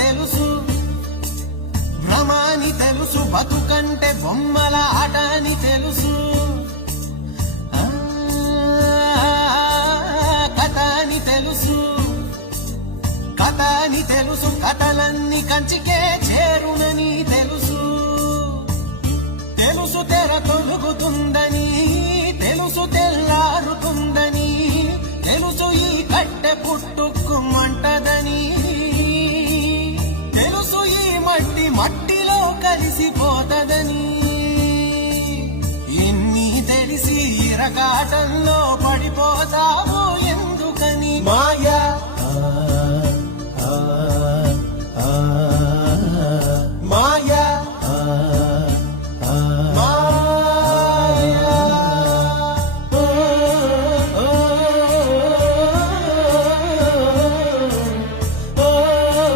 తెలుసు, భ్రమాని తెలుసు, బతుకంటే బొమ్మల ఆట అని తెలుసు, కథ అని తెలుసు, కథ అని తెలుసు, కథలన్నీ కంచికే చేరునని తెలుసు, తెలుసు తెర తొలుగుతుందని, తెలుసు తెల్లారుతుందని, తెలుసు ఈ కట్టె పుట్టుకుమంటదని, తెలుసు ఈ మట్టి మట్టిలో కలిసిపోతదని, ఎన్ని తెలిసి ఇరకాటంలో పడిపోతావు ఎందుకని మాయా